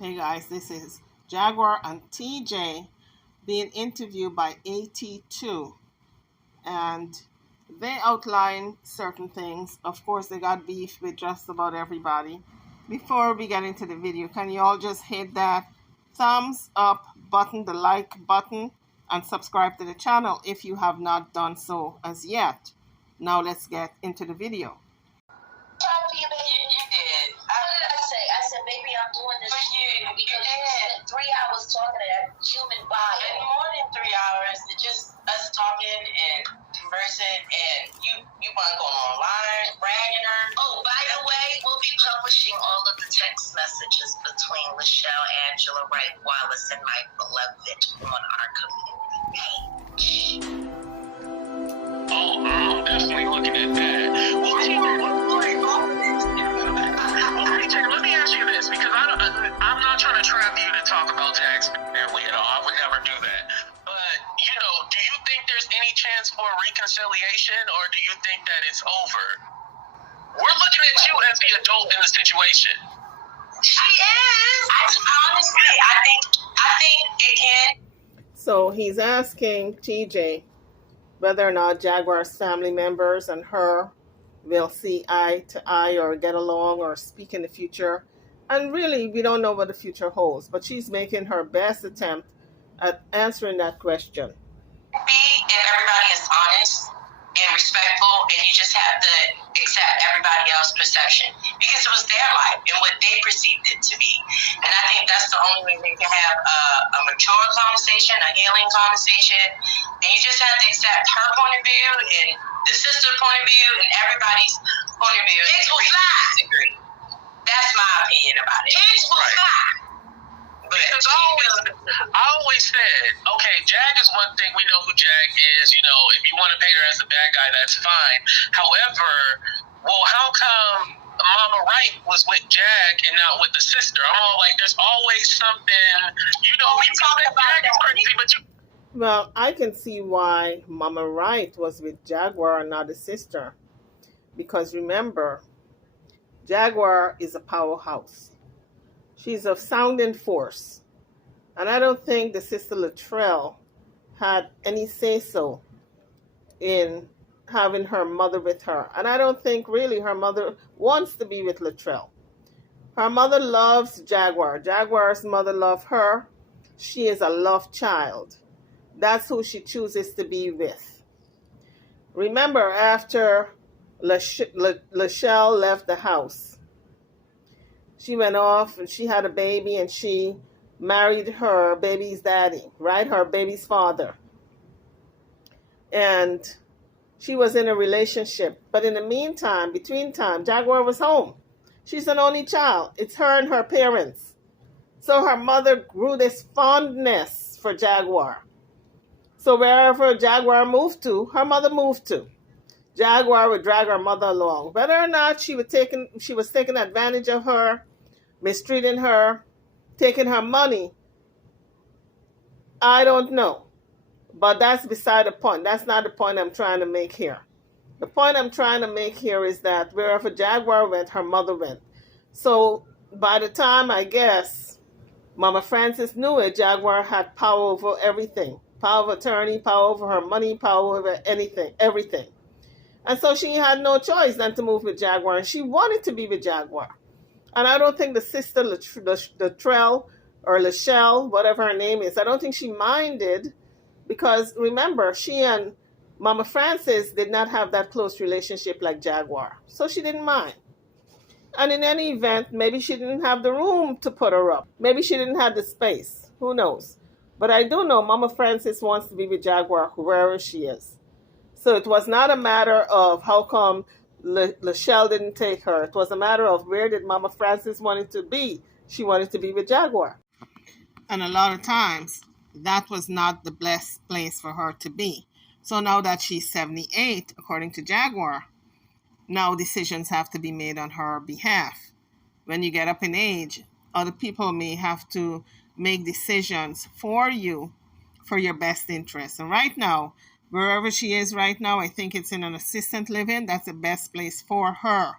Hey guys, this is Jaguar and TJ being interviewed by AT2, and they outline certain things. Of course, they got beef with just about everybody. Before we get into the video, can you all just hit that thumbs up button, the like button, and subscribe to the channel if you have not done so as yet. Now let's get into the video. You did. What did I say? I said, maybe I'm doing this because you spent 3 hours talking to that human bio. And more than 3 hours, just us talking and conversing, and you weren't going online, bragging her. Oh, by the way, we'll be publishing all of the text messages between Michelle, Angela, Wright, Wallace, and my beloved on our community page. Oh, I'm definitely looking at that. Let me ask you this, because I'm not trying to trap you to talk about Jack's family at all. I would never do that. But, do you think there's any chance for reconciliation, or do you think that it's over? We're looking at you as the adult in the situation. She is. Honestly, I think it can. So he's asking TJ whether or not Jaguar's family members and her will see eye to eye or get along or speak in the future. And really, we don't know what the future holds, but she's making her best attempt at answering that question. If everybody is honest and respectful, and you just have to accept everybody else's perception, because it was their life and what they perceived it to be. And I think that's the only way they can have a mature conversation, a healing conversation. And you just have to accept her point of view and the sister's point of view and everybody's point of view. Kids will fly. That's my opinion about it. Kids will fly. Because I always said, okay, Jag is one thing. We know who Jag is. If you want to paint her as the bad guy, that's fine. However, how come Mama Wright was with Jag and not with the sister? I'm all like, there's always something. We talk about Jag is crazy, but you. Well, I can see why Mama Wright was with Jaguar and not the sister. Because remember, Jaguar is a powerhouse. She's a sounding force. And I don't think the sister Luttrell had any say-so in having her mother with her. And I don't think really her mother wants to be with Luttrell. Her mother loves Jaguar. Jaguar's mother loves her. She is a love child. That's who she chooses to be with. Remember, after Lachelle left the house, she went off and she had a baby and she married her baby's daddy, right? Her baby's father. And she was in a relationship. But in the meantime, between time, Jaguar was home. She's an only child. It's her and her parents. So her mother grew this fondness for Jaguar. So wherever Jaguar moved to, her mother moved to. Jaguar would drag her mother along. Whether or not she was taking advantage of her, mistreating her, taking her money, I don't know. But that's beside the point. That's not the point I'm trying to make here. The point I'm trying to make here is that wherever Jaguar went, her mother went. So by the time, I guess, Mama Frances knew it, Jaguar had power over everything. Power of attorney, power over her money, power over anything, everything. And so she had no choice than to move with Jaguar. And she wanted to be with Jaguar. And I don't think the sister Luttrell or Lachelle, whatever her name is, I don't think she minded. Because remember, she and Mama Frances did not have that close relationship like Jaguar. So she didn't mind. And in any event, maybe she didn't have the room to put her up. Maybe she didn't have the space. Who knows? But I do know Mama Frances wants to be with Jaguar wherever she is. So it was not a matter of how come Lachelle didn't take her. It was a matter of where did Mama Frances wanted to be. She wanted to be with Jaguar. And a lot of times, that was not the best place for her to be. So now that she's 78, according to Jaguar, now decisions have to be made on her behalf. When you get up in age, other people may have to make decisions for you for your best interest. And right now, wherever she is right now, I think it's in an assisted living. That's the best place for her.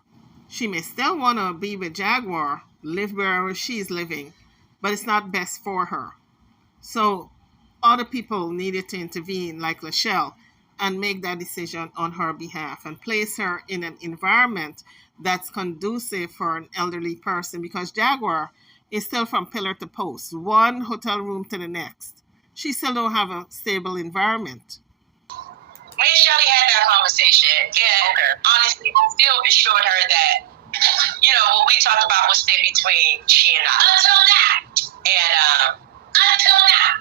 She may still want to be with Jaguar, live wherever she's living, but it's not best for her. So other people needed to intervene, like Lachelle, and make that decision on her behalf and place her in an environment that's conducive for an elderly person, because Jaguar is still from pillar to post, one hotel room to the next. She still don't have a stable environment. Me and Shelly had that conversation, and honestly, I still assured her that, you know, what we talked about would stay between she and I. Until now. And until now.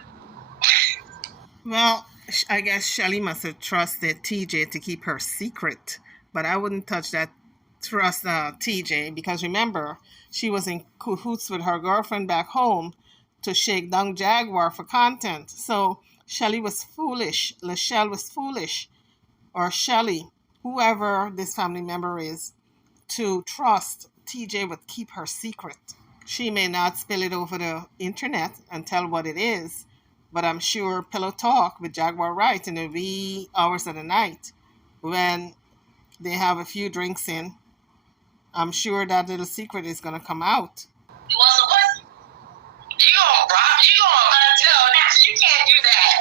Well, I guess Shelly must have trusted TJ to keep her secret, but I wouldn't trust TJ, because remember, she was in cahoots with her girlfriend back home to shake down Jaguar for content. So Shelly was foolish. Lachelle was foolish, or Shelly, whoever this family member is, to trust TJ would keep her secret. She may not spill it over the internet and tell what it is, but I'm sure pillow talk with Jaguar Wright in the wee hours of the night when they have a few drinks in, I'm sure that little secret is going to come out. It wasn't what? You gonna until now. You can't do that.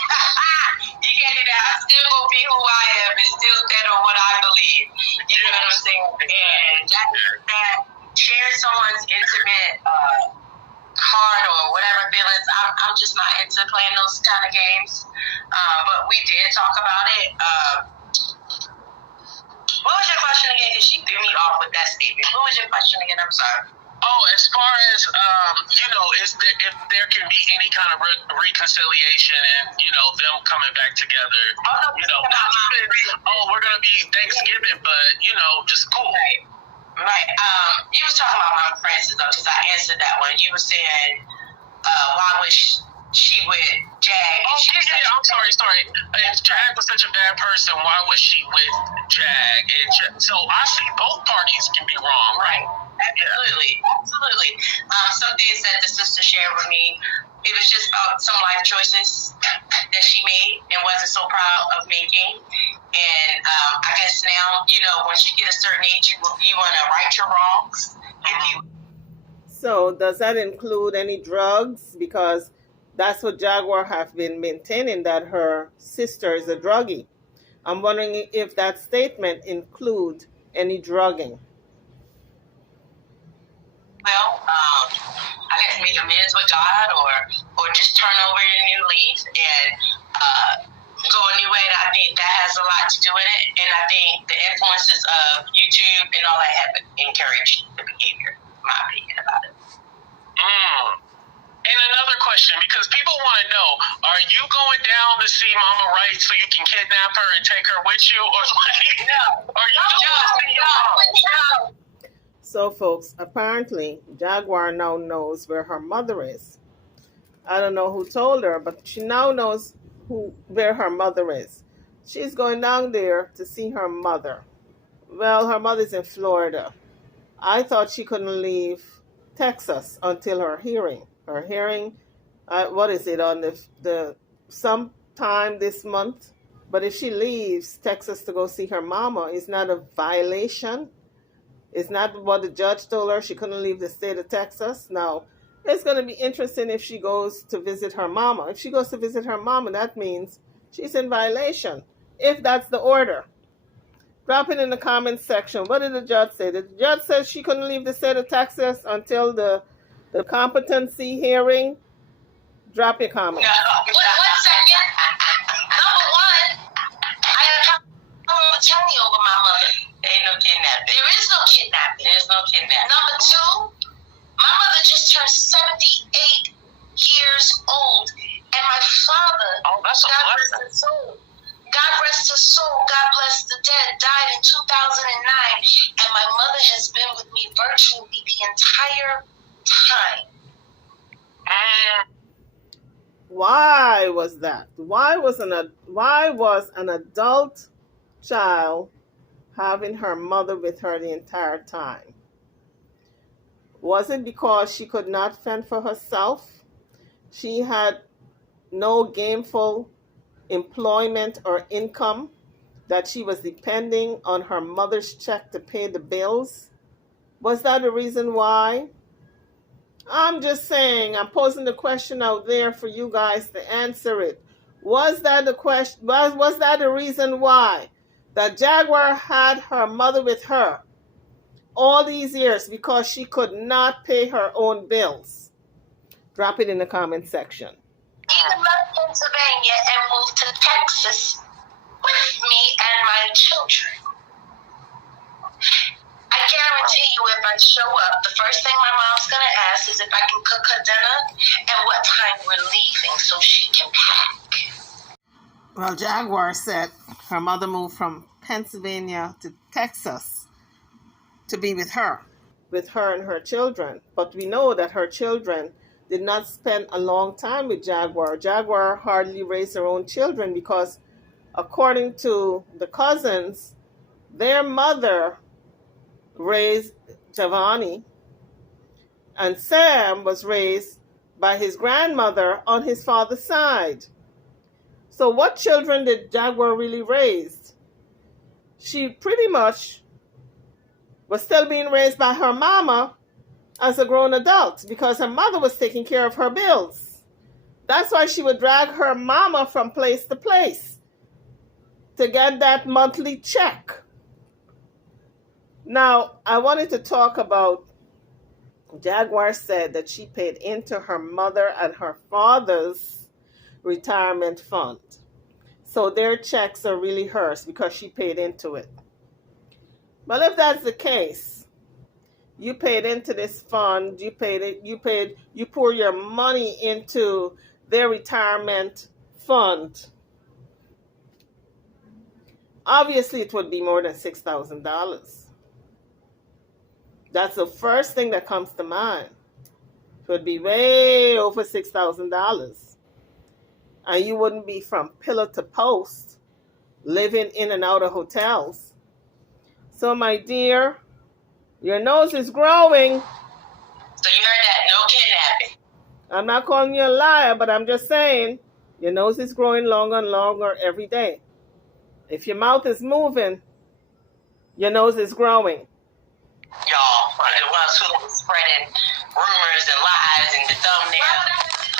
You can't do that. I'm still gonna be who I am and still stand on what I believe. You know what I'm saying? And that share someone's intimate heart or whatever feelings. I'm just not into playing those kind of games. But we did talk about it. What was your question again? Because she threw me off with that statement. What was your question again? I'm sorry. Oh, as far as, you know, if there can be any kind of reconciliation and, you know, them coming back together, you know, not even, we're going to be Thanksgiving, but, you know, just cool. Right. You was talking about Mama Francis, though, because I answered that one. You were saying, why was she with Jag? Oh, yeah, I'm sorry. If Jag was such a bad person, why was she with Jag? So I see both parties can be wrong, right? Absolutely. Some things that the sister shared with me, it was just about some life choices that she made and wasn't so proud of making. And I guess now, you know, once you get a certain age, you want to right your wrongs. So does that include any drugs? Because that's what Jaguar have been maintaining, that her sister is a druggie. I'm wondering if that statement include any drugging. Well, I guess make amends with God or just turn over a new leaf and go a new way. And I think that has a lot to do with it. And I think the influences of YouTube and all that have encouraged the behavior, my opinion about it. And another question, because people want to know, are you going down to see Mama Wright so you can kidnap her and take her with you? Or like, no. Are you No. So, folks, apparently, Jaguar now knows where her mother is. I don't know who told her, but she now knows where her mother is. She's going down there to see her mother. Well, her mother's in Florida. I thought she couldn't leave Texas until her hearing. Her hearing, what is it, on the sometime this month? But if she leaves Texas to go see her mama, it's not a violation. It's not what the judge told her. She couldn't leave the state of Texas. Now, it's going to be interesting if she goes to visit her mama. If she goes to visit her mama, that means she's in violation, if that's the order. Drop it in the comments section. What did the judge say? The judge said she couldn't leave the state of Texas until the competency hearing. Drop your comment. One second. Number one, I have attorney over my mother. Ain't no kidnapping. There is no kidnapping. There's no kidnapping. Number two, my mother just turned 78 years old, and my father, that's a blessing. God rest his soul, God bless the dead, died in 2009, and my mother has been with me virtually the entire time. Why was that? Why was an adult child having her mother with her the entire time? Was it because she could not fend for herself? She had no gainful employment or income, that she was depending on her mother's check to pay the bills? Was that the reason why? I'm just saying, I'm posing the question out there for you guys to answer it. Was that the question? Was that the reason why that Jaguar had her mother with her all these years because she could not pay her own bills? Drop it in the comment section. Even left Pennsylvania and moved to Texas with me and my children. I guarantee you, if I show up, the first thing my mom's going to ask is if I can cook her dinner and what time we're leaving so she can pack. Well, Jaguar said her mother moved from Pennsylvania to Texas to be with her and her children. But we know that her children did not spend a long time with Jaguar. Jaguar hardly raised her own children because, according to the cousins, their mother raised Giovanni, and Sam was raised by his grandmother on his father's side. So what children did Jaguar really raise? She pretty much was still being raised by her mama as a grown adult because her mother was taking care of her bills. That's why she would drag her mama from place to place to get that monthly check. Now, I wanted to talk about, Jaguar said that she paid into her mother and her father's retirement fund. So their checks are really hers because she paid into it. But if that's the case, you paid into this fund, you pour your money into their retirement fund. Obviously, it would be more than $6,000. That's the first thing that comes to mind. It would be way over $6,000. And you wouldn't be from pillar to post, living in and out of hotels. So, my dear, your nose is growing. So you heard that? No kidnapping. I'm not calling you a liar, but I'm just saying your nose is growing longer and longer every day. If your mouth is moving, your nose is growing. Y'all, the ones who were spreading rumors and lies and the thumbnail.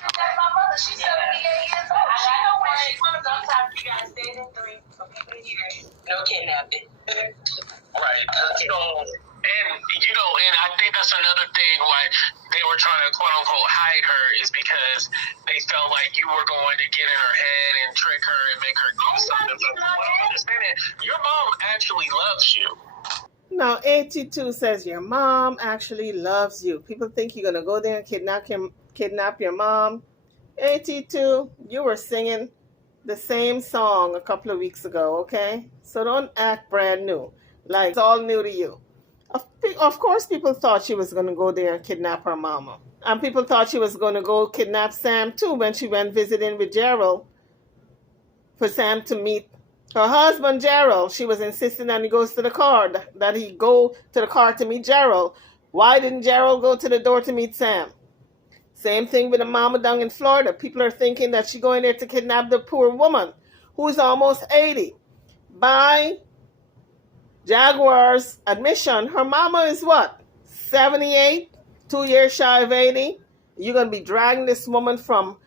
That's my mother. She's 78 years old. She know where she wants to go. Sometimes you gotta stay in 3 so people hear it. No kidnapping. Right. So, and I think that's another thing why they were trying to quote unquote hide her is because they felt like you were going to get in her head and trick her and make her do something. But from what I'm understanding, your mom actually loves you. Now, AT2 says your mom actually loves you. People think you're going to go there and kidnap your mom. AT2, you were singing the same song a couple of weeks ago, okay? So don't act brand new, like it's all new to you. Of course, people thought she was going to go there and kidnap her mama. And people thought she was going to go kidnap Sam, too, when she went visiting with Gerald for Sam to meet her husband, Gerald. She was insisting that he goes to the car, that he go to the car to meet Gerald. Why didn't Gerald go to the door to meet Sam? Same thing with the mama down in Florida. People are thinking that she's going there to kidnap the poor woman who's almost 80. By Jaguar's admission, her mama is what? 78? 2 years shy of 80? You're going to be dragging this woman from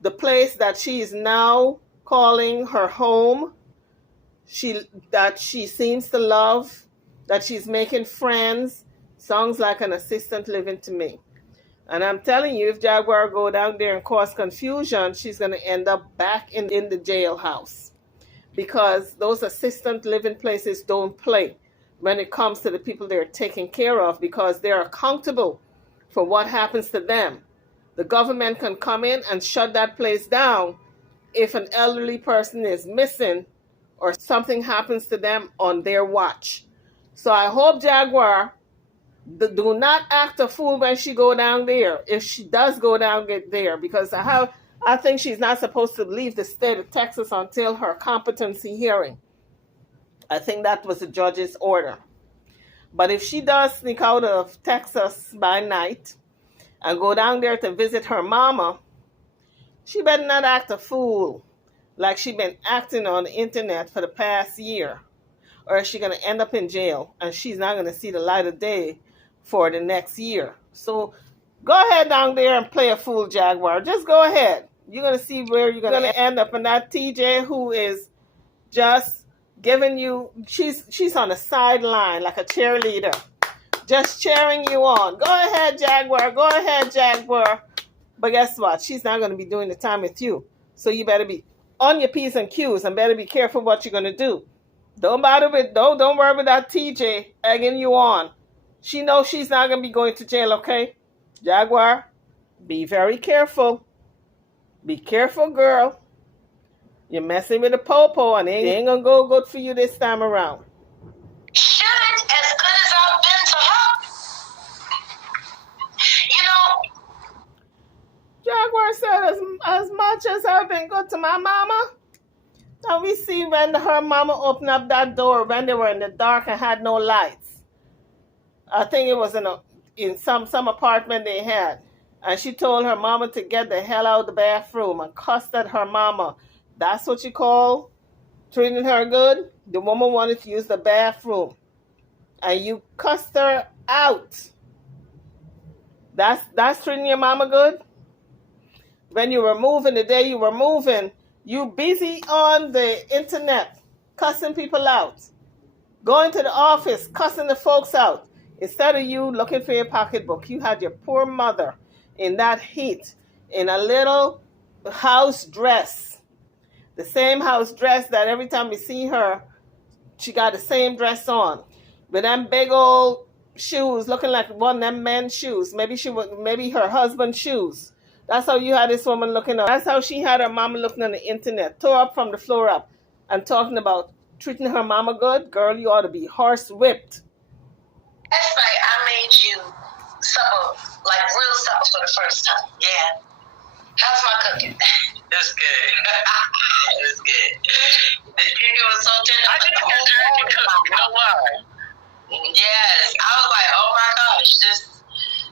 the place that she is now calling her home, that she seems to love, that she's making friends. Sounds like an assistant living to me. And I'm telling you, if Jaguar go down there and cause confusion, she's going to end up back in the jailhouse. Because those assistant living places don't play when it comes to the people they're taking care of, because they're accountable for what happens to them. The government can come in and shut that place down if an elderly person is missing or something happens to them on their watch. So I hope Jaguar do not act a fool when she go down there, if she does go down there, because I think she's not supposed to leave the state of Texas until her competency hearing. I think that was the judge's order. But if she does sneak out of Texas by night and go down there to visit her mama, she better not act a fool like she's been acting on the internet for the past year, or she's going to end up in jail and she's not going to see the light of day for the next year. So Go ahead down there and play a fool, Jaguar. Just go ahead. You're going to see where you're going to end up. And that TJ who is just giving you, she's on the sideline like a cheerleader, just cheering you on. Go ahead, Jaguar. Go ahead, Jaguar. But guess what? She's not going to be doing the time with you. So you better be on your P's and Q's and better be careful what you're going to do. Don't worry about that TJ egging you on. She knows she's not going to be going to jail, okay? Jaguar, be very careful. Be careful, girl. You're messing with a popo and it ain't gonna go good for you this time around. Shouldn't, as good as I've been to her, Jaguar said, as much as I've been good to my mama. Now we see when her mama opened up that door when they were in the dark and had no lights. I think it was in some apartment they had. And she told her mama to get the hell out of the bathroom and cussed at her mama. That's what you call treating her good? The woman wanted to use the bathroom. And you cussed her out. That's treating your mama good? When you were moving, the day you were moving, you busy on the internet, cussing people out. Going to the office, cussing the folks out. Instead of you looking for your pocketbook, you had your poor mother in that heat, in a little house dress. The same house dress that every time we see her, she got the same dress on. With them big old shoes, looking like one of them men's shoes. Maybe her husband's shoes. That's how you had this woman looking up. That's how she had her mama looking on the internet, tore up from the floor up, and talking about treating her mama good. Girl, you ought to be horse whipped. last night I made you supper, like real supper for the first time. Yeah. How's my cooking? It was good. It was good. The chicken was so tender. I didn't hear Jack cook. You know why? Yes. I was like, oh my gosh, this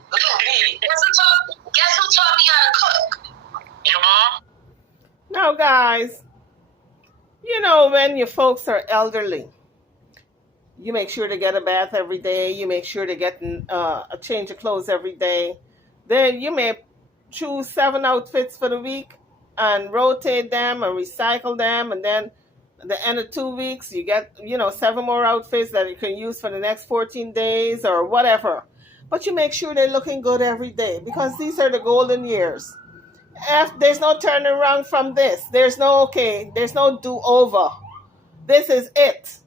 little bitty. Guess who taught me how to cook? Your mom? Now, guys, when your folks are elderly, you make sure to get a bath every day. You make sure to get a change of clothes every day. Then you may choose 7 outfits for the week and rotate them and recycle them. And then at the end of 2 weeks, you get, 7 more outfits that you can use for the next 14 days or whatever. But you make sure they're looking good every day because these are the golden years. There's no turning around from this. There's no do-over. This is it.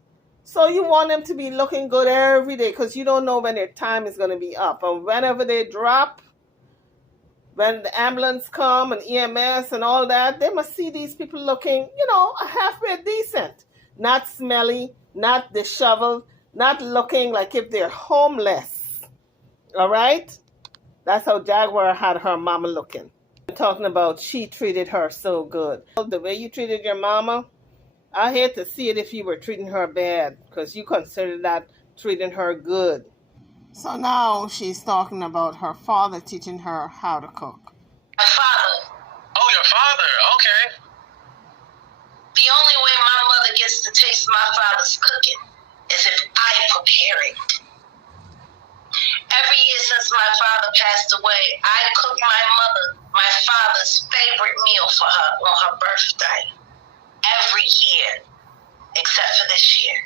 So you want them to be looking good every day because you don't know when their time is going to be up. And whenever they drop, when the ambulance come and EMS and all that, they must see these people looking, halfway decent. Not smelly, not disheveled, not looking like if they're homeless. All right? That's how Jaguar had her mama looking. I'm talking about she treated her so good. The way you treated your mama, I hate to see it if you were treating her bad because you consider that treating her good. So now she's talking about her father teaching her how to cook. My father. Oh, your father. Okay. The only way my mother gets to taste my father's cooking is if I prepare it. Every year since my father passed away, I cook my father's favorite meal for her on her birthday. Every year, except for this year.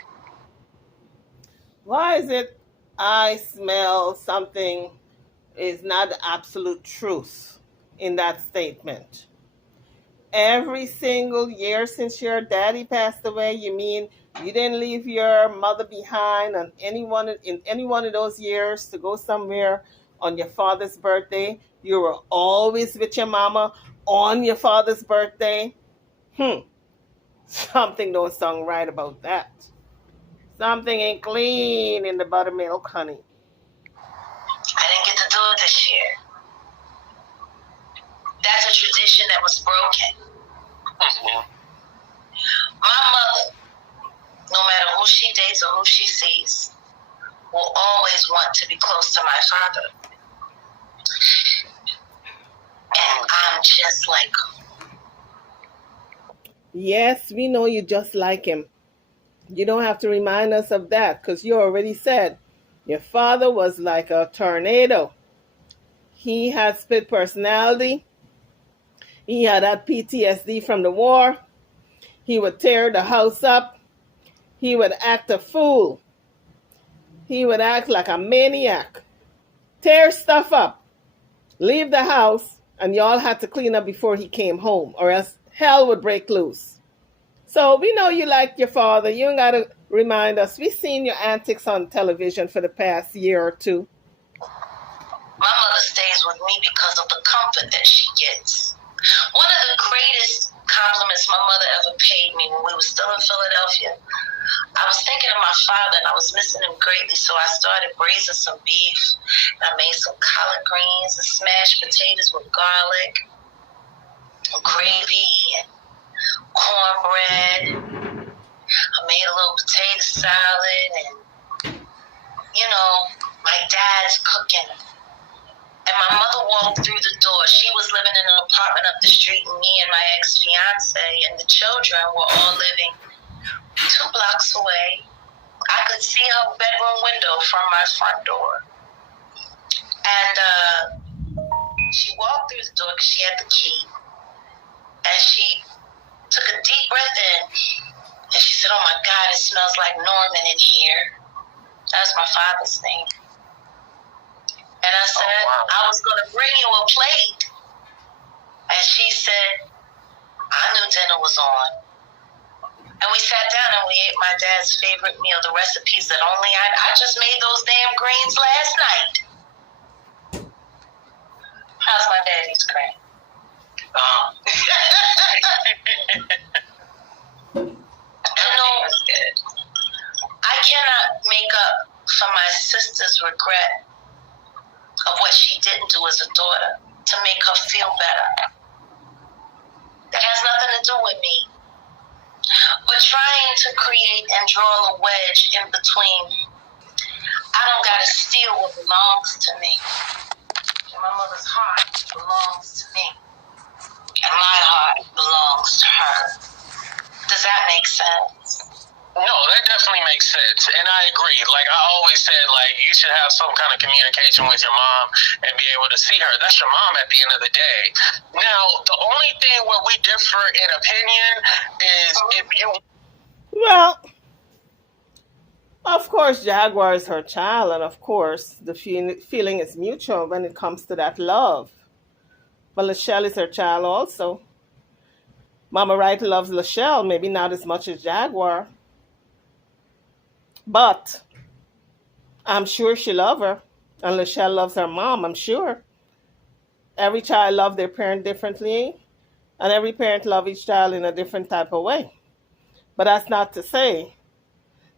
Why is it I smell something is not the absolute truth in that statement? Every single year since your daddy passed away, you mean you didn't leave your mother behind in any one of those years to go somewhere on your father's birthday? You were always with your mama on your father's birthday? Something don't sound right about that. Something ain't clean in the buttermilk, honey. I didn't get to do it this year. That's a tradition that was broken. Mm-hmm. My mother, no matter who she dates or who she sees, will always want to be close to my father. And I'm just like him. Yes, we know you just like him. You don't have to remind us of that because you already said your father was like a tornado. He had split personality. He had that PTSD from the war. He would tear the house up. He would act a fool. He would act like a maniac. Tear stuff up. Leave the house, and y'all had to clean up before he came home, or else hell would break loose. So we know you like your father. You ain't got to remind us. We've seen your antics on television for the past year or two. My mother stays with me because of the comfort that she gets. One of the greatest compliments my mother ever paid me when we were still in Philadelphia, I was thinking of my father and I was missing him greatly, so I started braising some beef. And I made some collard greens and smashed potatoes with garlic, gravy, and cornbread. I made a little potato salad, and, you know, my dad's cooking. And my mother walked through the door. She was living in an apartment up the street, and me and my ex-fiance and the children were all living 2 blocks away. I could see her bedroom window from my front door. And she walked through the door because she had the key. And she took a deep breath in, and she said, "Oh my God, it smells like Norman in here." That's my father's name. And I said, "Oh, wow. I was going to bring you a plate." And she said, "I knew dinner was on." And we sat down and we ate my dad's favorite meal, the recipes that only I just made those damn greens last night. How's my daddy's cream? You know, I cannot make up for my sister's regret of what she didn't do as a daughter to make her feel better. That has nothing to do with me. But trying to create and draw a wedge in between, I don't gotta steal what belongs to me. And my mother's heart belongs to me. And my heart belongs to her. Does that make sense? No, that definitely makes sense, and I agree. Like I always said, like you should have some kind of communication with your mom and be able to see her. That's your mom at the end of the day. Now, the only thing where we differ in opinion is if you. Well, of course, Jaguar is her child, and of course, the feeling is mutual when it comes to that love. But Lachelle is her child also. Mama Wright loves Lachelle, maybe not as much as Jaguar. But I'm sure she loves her. And Lachelle loves her mom, I'm sure. Every child loves their parent differently. And every parent loves each child in a different type of way. But that's not to say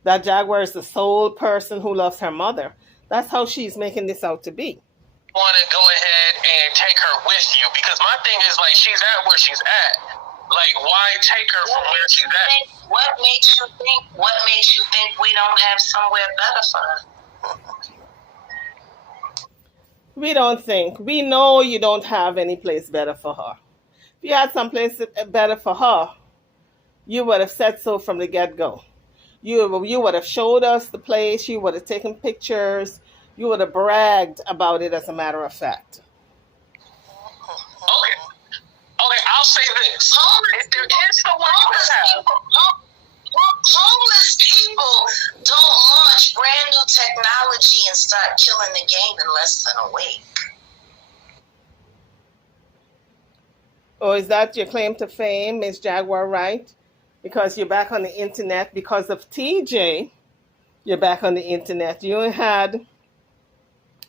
that Jaguar is the sole person who loves her mother. That's how she's making this out to be. Want to go ahead and take her with you? Because my thing is, like, she's at where she's at. Like, why take her from where she's at? What makes you think we don't have somewhere better for her? We don't think. We know you don't have any place better for her. If you had some place better for her, you would have said so from the get-go. You would have showed us the place. You would have taken pictures. You would have bragged about it, as a matter of fact. Okay, I'll say this. Homeless people don't launch brand new technology and start killing the game in less than a week. Oh, is that your claim to fame, Ms. Jaguar Wright? Because you're back on the internet because of TJ. You're back on the internet. You had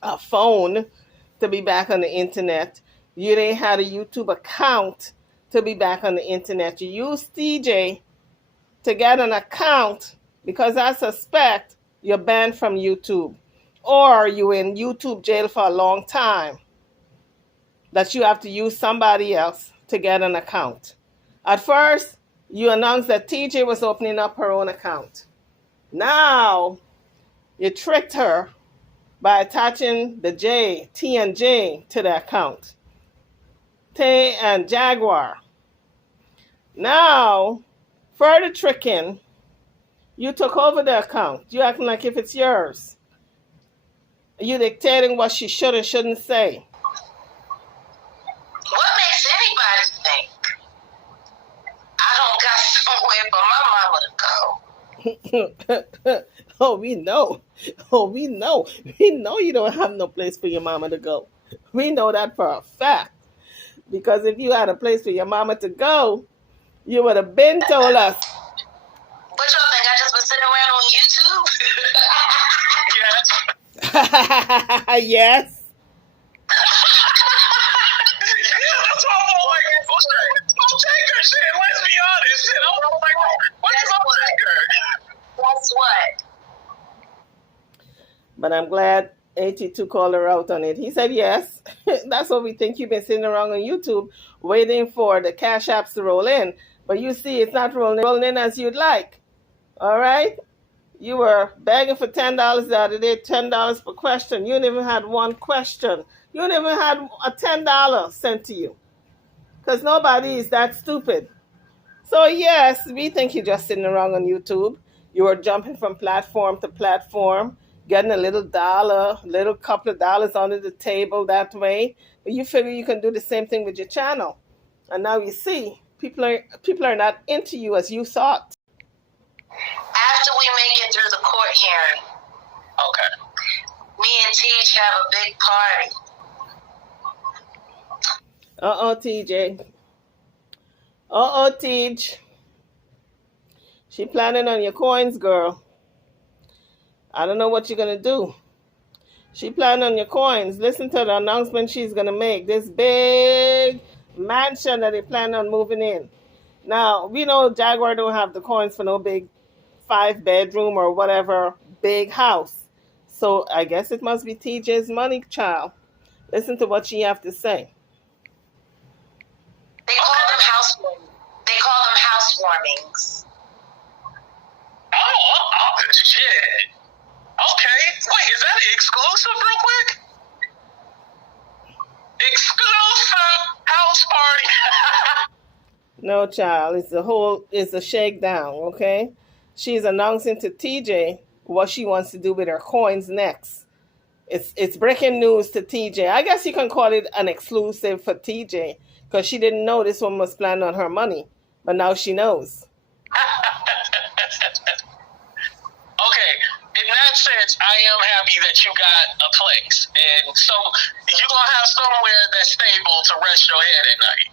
a phone to be back on the internet. You didn't have a YouTube account to be back on the internet. You used TJ to get an account because I suspect you're banned from YouTube. Or you're in YouTube jail for a long time that you have to use somebody else to get an account. At first, you announced that TJ was opening up her own account. Now, you tricked her by attaching the T and J to the account. Tay and Jaguar. Now, further tricking, you took over the account. You acting like if it's yours. You dictating what she should and shouldn't say. Oh, we know. Oh, we know. We know you don't have no place for your mama to go. We know that for a fact. Because if you had a place for your mama to go, you would have been told us. What y'all think? I just been sitting around on YouTube? Yes. Yes. That's why I'm like, go take her shit. Let's be honest. Shit. I'm like, what's Guess go what? take her? Guess what? But I'm glad AT2 called her out on it. He said yes. That's what we think. You've been sitting around on YouTube waiting for the cash apps to roll in. But you see, it's not rolling in as you'd like. All right? You were begging for $10 the other day, $10 per question. You didn't even had one question. You didn't even had a $10 sent to you. Because nobody is that stupid. So yes, we think you're just sitting around on YouTube. You are jumping from platform to platform, getting a little dollar, little couple of dollars under the table that way. But you figure you can do the same thing with your channel. And now you see, people are not into you as you thought. After we make it through the court hearing, Okay. me and Teach have a big party. TJ. Teach. She planning on your coins, girl. I don't know what you're gonna do. She planning on your coins. Listen to the announcement she's gonna make. This big mansion that they plan on moving in. Now we know Jaguar don't have the coins for no big 5-bedroom or whatever big house. So I guess it must be TJ's money, child. Listen to what she have to say. They call them housewarmings. They call them housewarmings. Oh, shit. Okay. Wait, is that an exclusive real quick? Exclusive house party. No, child, it's a shakedown, okay? She's announcing to TJ what she wants to do with her coins next. It's breaking news to TJ. I guess you can call it an exclusive for TJ because she didn't know this one was planning on her money, but now she knows. Okay, in that sense, I am happy that you got a place. And so you're going to have somewhere that's stable to rest your head at night.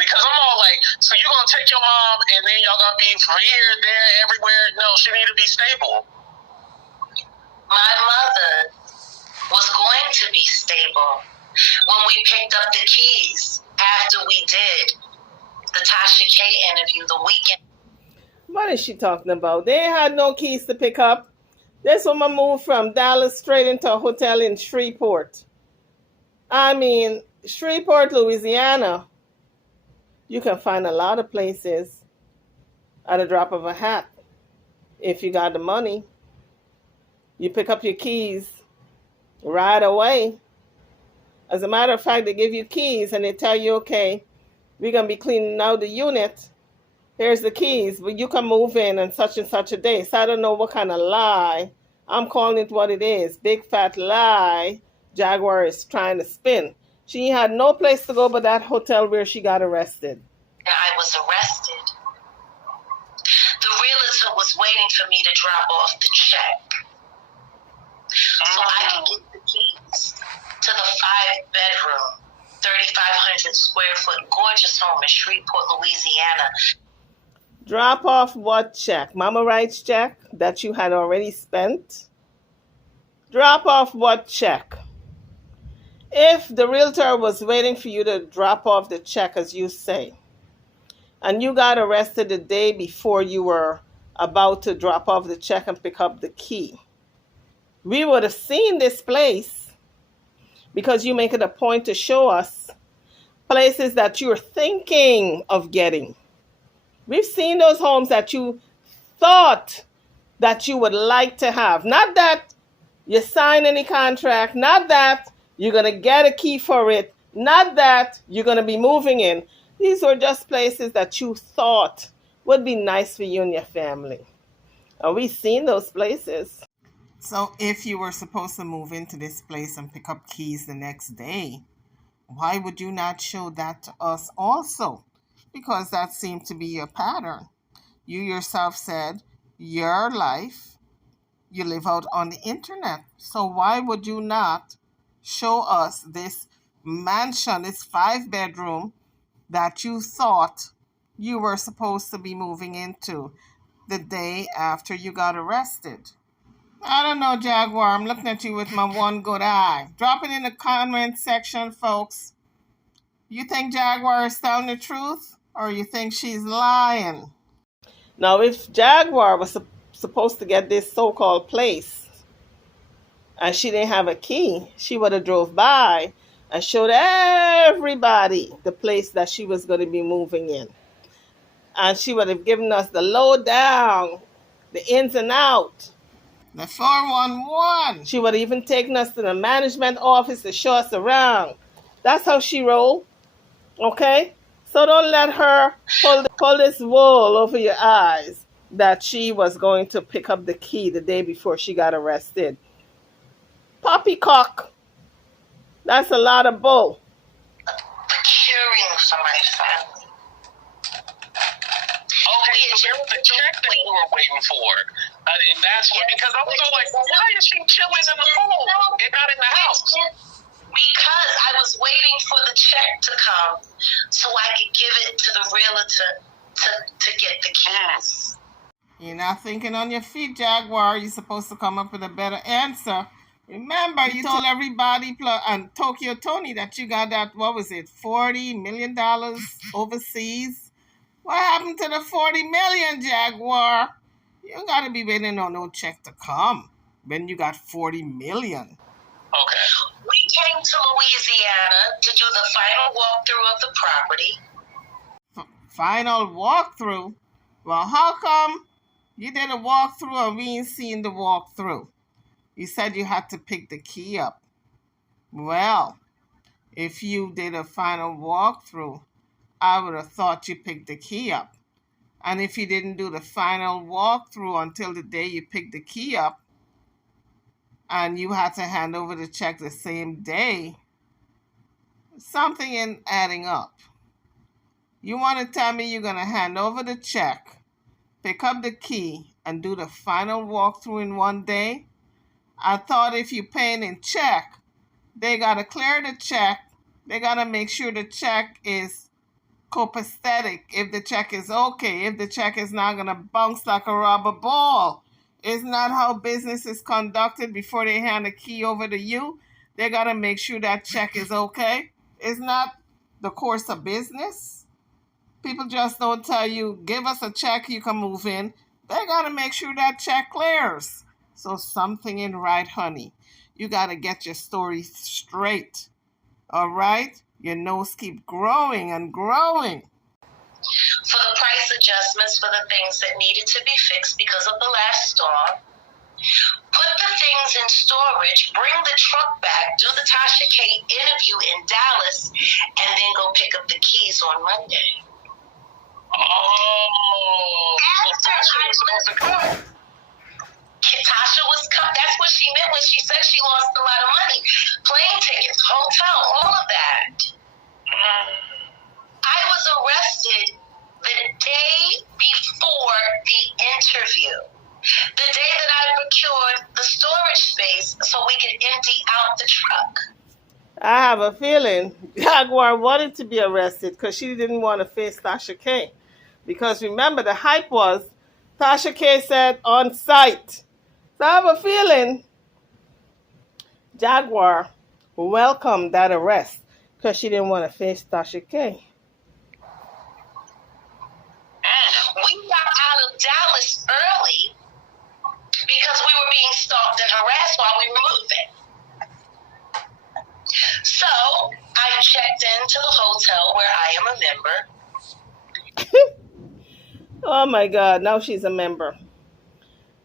Because I'm all like, so you're going to take your mom and then y'all going to be from here, there, everywhere. No, she need to be stable. My mother was going to be stable when we picked up the keys after we did the Tasha K interview the weekend. What is she talking about? They had no keys to pick up. This woman moved from Dallas straight into a hotel in Shreveport. I mean, Shreveport, Louisiana. You can find a lot of places at a drop of a hat. If you got the money, you pick up your keys right away. As a matter of fact, they give you keys and they tell you, okay, we're going to be cleaning out the unit. Here's the keys, but you can move in on such and such a day. So I don't know what kind of lie. I'm calling it what it is. Big fat lie Jaguar is trying to spin. She had no place to go but that hotel where she got arrested. I was arrested. The realtor was waiting for me to drop off the check so I could get the keys to the 5-bedroom, 3,500 square foot gorgeous home in Shreveport, Louisiana. Drop off what check? Mama Wright's check that you had already spent? Drop off what check? If the realtor was waiting for you to drop off the check, as you say, and you got arrested the day before you were about to drop off the check and pick up the key, we would have seen this place because you make it a point to show us places that you're thinking of getting. We've seen those homes that you thought that you would like to have. Not that you sign any contract, not that you're going to get a key for it, not that you're going to be moving in. These were just places that you thought would be nice for you and your family. And we've seen those places. So if you were supposed to move into this place and pick up keys the next day, why would you not show that to us also? Because that seemed to be your pattern. You yourself said your life you live out on the internet. So why would you not show us this mansion, this 5-bedroom that you thought you were supposed to be moving into the day after you got arrested? I don't know, Jaguar. I'm looking at you with my one good eye. Drop it in the comment section, folks. You think Jaguar is telling the truth, or you think she's lying? Now, if Jaguar was supposed to get this so-called place, and she didn't have a key, she would have drove by and showed everybody the place that she was going to be moving in. And she would have given us the lowdown, the ins and out. The 411. She would have even taken us to the management office to show us around. That's how she rolled. Okay? So don't let her pull this wool over your eyes that she was going to pick up the key the day before she got arrested. Poppycock. That's a lot of bull. Procuring for my family. Okay, so there was a check that we were waiting for. And that's what, because I was all like, well, why is she chilling in the pool and not in the house? Because I was waiting for the check to come so I could give it to the realtor to get the keys. You're not thinking on your feet, Jaguar. You're supposed to come up with a better answer. Remember, you told everybody and Tokyo Tony that you got that, what was it, $40 million overseas? What happened to the $40 million, Jaguar? You got to be waiting on no check to come when you got $40 million. Okay. We came to Louisiana to do the final walkthrough of the property. Final walkthrough? Well, how come you did a walkthrough and we ain't seen the walkthrough? You said you had to pick the key up. Well, if you did a final walkthrough, I would have thought you picked the key up. And if you didn't do the final walkthrough until the day you picked the key up, and you had to hand over the check the same day, something ain't adding up. You want to tell me you're going to hand over the check, pick up the key, and do the final walkthrough in one day? I thought if you're paying in check, they got to clear the check. They got to make sure the check is copacetic, if the check is okay, if the check is not going to bounce like a rubber ball. Isn't that how business is conducted before they hand the key over to you? They got to make sure that check is okay. Isn't that the course of business? People just don't tell you, give us a check, you can move in. They got to make sure that check clears. So something ain't right, honey. You got to get your story straight. All right? Your nose keep growing and growing. For the price adjustments for the things that needed to be fixed because of the last storm. Put the things in storage, bring the truck back, do the Tasha K interview in Dallas, and then go pick up the keys on Monday. Oh. After Tasha was supposed to come. Tasha was coming. That's what she meant when she said she lost a lot of money. Plane tickets, hotel, all of that. I was arrested the day before the interview. The day that I procured the storage space so we could empty out the truck. I have a feeling Jaguar wanted to be arrested because she didn't want to face Tasha K. Because remember, the hype was Tasha K said on site. So I have a feeling Jaguar welcomed that arrest because she didn't want to face Tasha K. We got out of Dallas early because we were being stalked and harassed while we were moving. So I checked into the hotel where I am a member. Oh my God, now she's a member.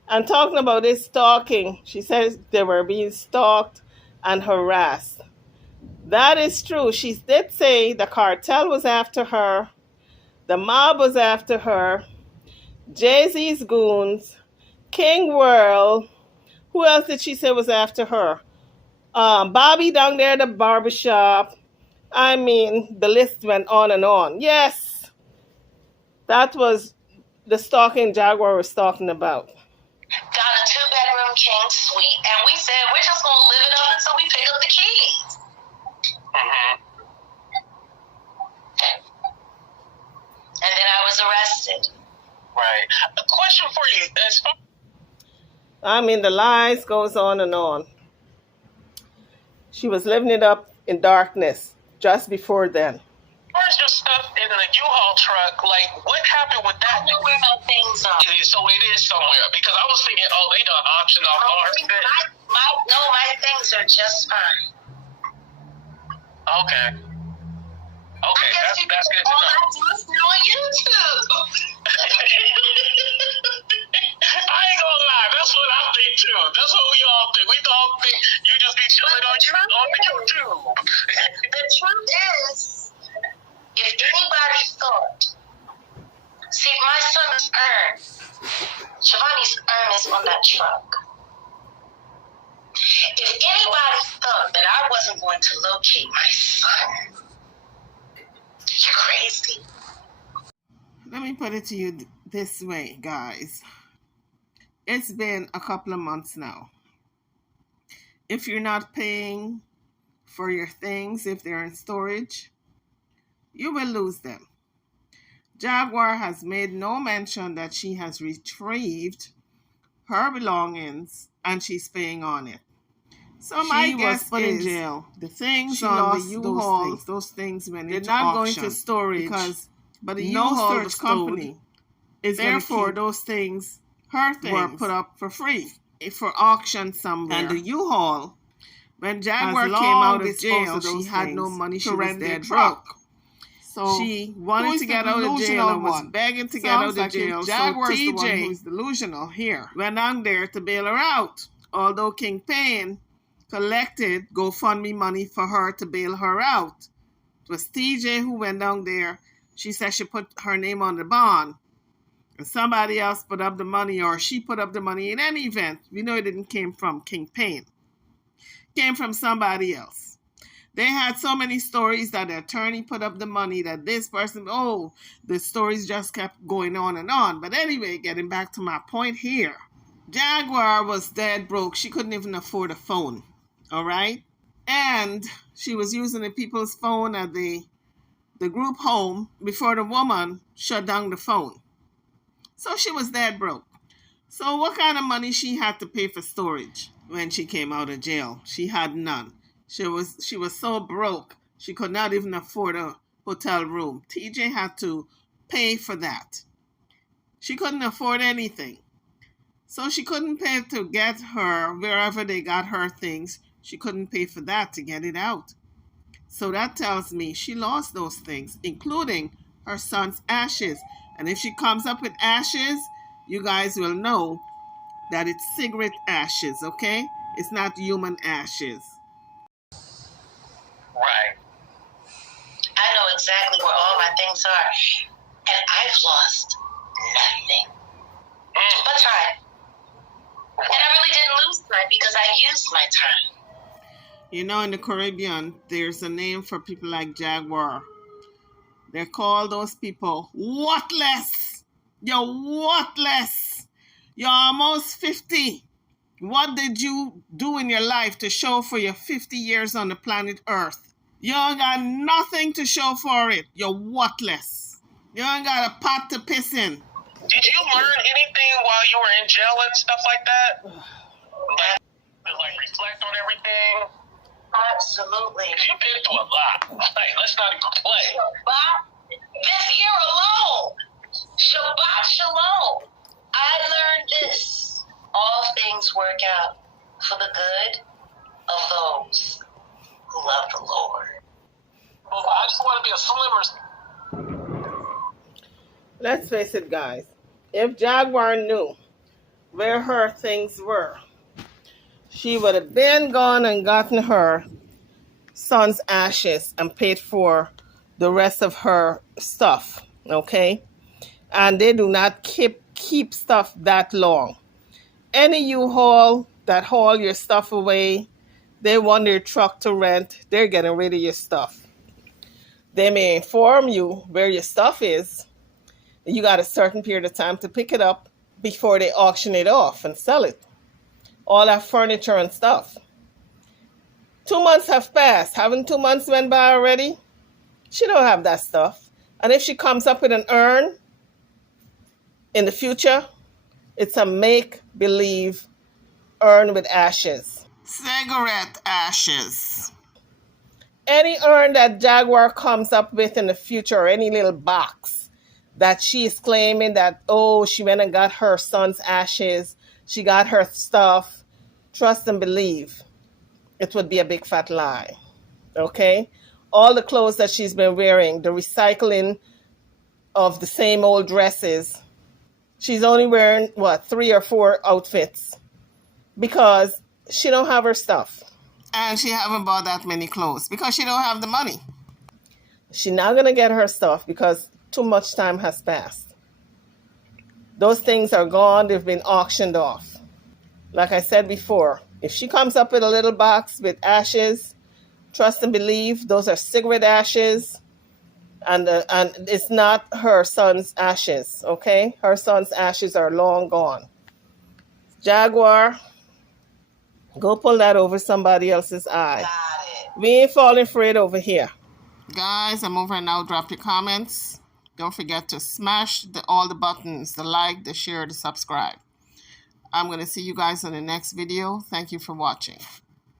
And talking about this stalking, she says they were being stalked and harassed. That is true. She did say the cartel was after her, the mob was after her, Jay-Z's goons, King World. Who else did she say was after her? Bobby down there at the barbershop. I mean, the list went on and on. Yes, that was the stalking Jaguar was talking about? Got a 2-bedroom king suite, and we said we're just gonna live it up until we pick up the keys. And then I was arrested. Right. A question for you. I mean, the lies goes on and on. She was living it up in darkness just before then. Where's your stuff in the U-Haul truck? Like, what happened with that? I know where my things are. So it is somewhere. Because I was thinking, oh, they done auctioned off all her shit. My things are just fine. Okay. Okay, that's good to know. All I do is on YouTube. I ain't gonna lie, that's what I think too. That's what we all think. We all think you just be chilling on YouTube. The truth is, if anybody thought, see, my son's urn, Shivani's urn is on that truck. If anybody thought that I wasn't going to locate my son, you're crazy. Let me put it to you this way, guys. It's been a couple of months now. If you're not paying for your things, if they're in storage, you will lose them. Jaguar has made no mention that she has retrieved her belongings and she's paying on it. So my guess put in jail. The things on the U-Haul, those things went into auction. They're not going to storage but the U-Haul company is therefore those things, her things, were put up for free for auction somewhere. And the U-Haul, when Jaguar came out of jail, she had no money. She was dead broke. So she wanted to get out of jail and was begging to get out of jail. Jaguar's the one who's delusional here. Went down there to bail her out. Although King Payne collected GoFundMe money for her to bail her out. It was TJ who went down there. She said she put her name on the bond. And somebody else put up the money, or she put up the money. In any event, we know it didn't came from King Payne. Came from somebody else. They had so many stories that the attorney put up the money, that this person, the stories just kept going on and on. But anyway, getting back to my point here. Jaguar was dead broke. She couldn't even afford a phone. All right? And she was using the people's phone at the group home before the woman shut down the phone. So she was dead broke. So what kind of money she had to pay for storage when she came out of jail? She had none. She was so broke, she could not even afford a hotel room. TJ had to pay for that. She couldn't afford anything. So she couldn't pay to get her, wherever they got her things, she couldn't pay for that to get it out. So that tells me she lost those things, including her son's ashes. And if she comes up with ashes, you guys will know that it's cigarette ashes, okay? It's not human ashes. Right. I know exactly where all my things are. And I've lost nothing. But time. And I really didn't lose time because I used my time. You know, in the Caribbean, there's a name for people like Jaguar. They call those people worthless. You're worthless. You're almost 50. What did you do in your life to show for your 50 years on the planet Earth? You ain't got nothing to show for it. You're worthless. You ain't got a pot to piss in. Did you learn anything while you were in jail and stuff like that? Like reflect on everything? Absolutely. You've been through a lot. Like, let's not even play. This year alone, Shabbat Shalom, I learned this. All things work out for the good of those who love the Lord. Well, I just want to be a swimmer. Let's face it, guys. If Jaguar knew where her things were, she would have been gone and gotten her son's ashes and paid for the rest of her stuff, okay? And they do not keep stuff that long. Any U-Haul that haul your stuff away, they want their truck to rent, they're getting rid of your stuff. They may inform you where your stuff is, You got a certain period of time to pick it up before they auction it off and sell it. All that furniture and stuff. 2 months have passed. Haven't 2 months went by already? She don't have that stuff. And if she comes up with an urn in the future, it's a make-believe urn with ashes. Cigarette ashes. Any urn that Jaguar comes up with in the future, or any little box that she is claiming that, oh, she went and got her son's ashes, she got her stuff, trust and believe, it would be a big fat lie. Okay? All the clothes that she's been wearing, the recycling of the same old dresses, she's only wearing, 3 or 4 outfits because she don't have her stuff. And she haven't bought that many clothes because she don't have the money. She's not going to get her stuff because too much time has passed. Those things are gone. They've been auctioned off. Like I said before, if she comes up with a little box with ashes, trust and believe, those are cigarette ashes. And it's not her son's ashes, okay? Her son's ashes are long gone. Jaguar, go pull that over somebody else's eye. We ain't falling for it over here. Guys, I'm over now. Drop your comments. Don't forget to smash all the buttons, the like, the share, the subscribe. I'm going to see you guys in the next video. Thank you for watching.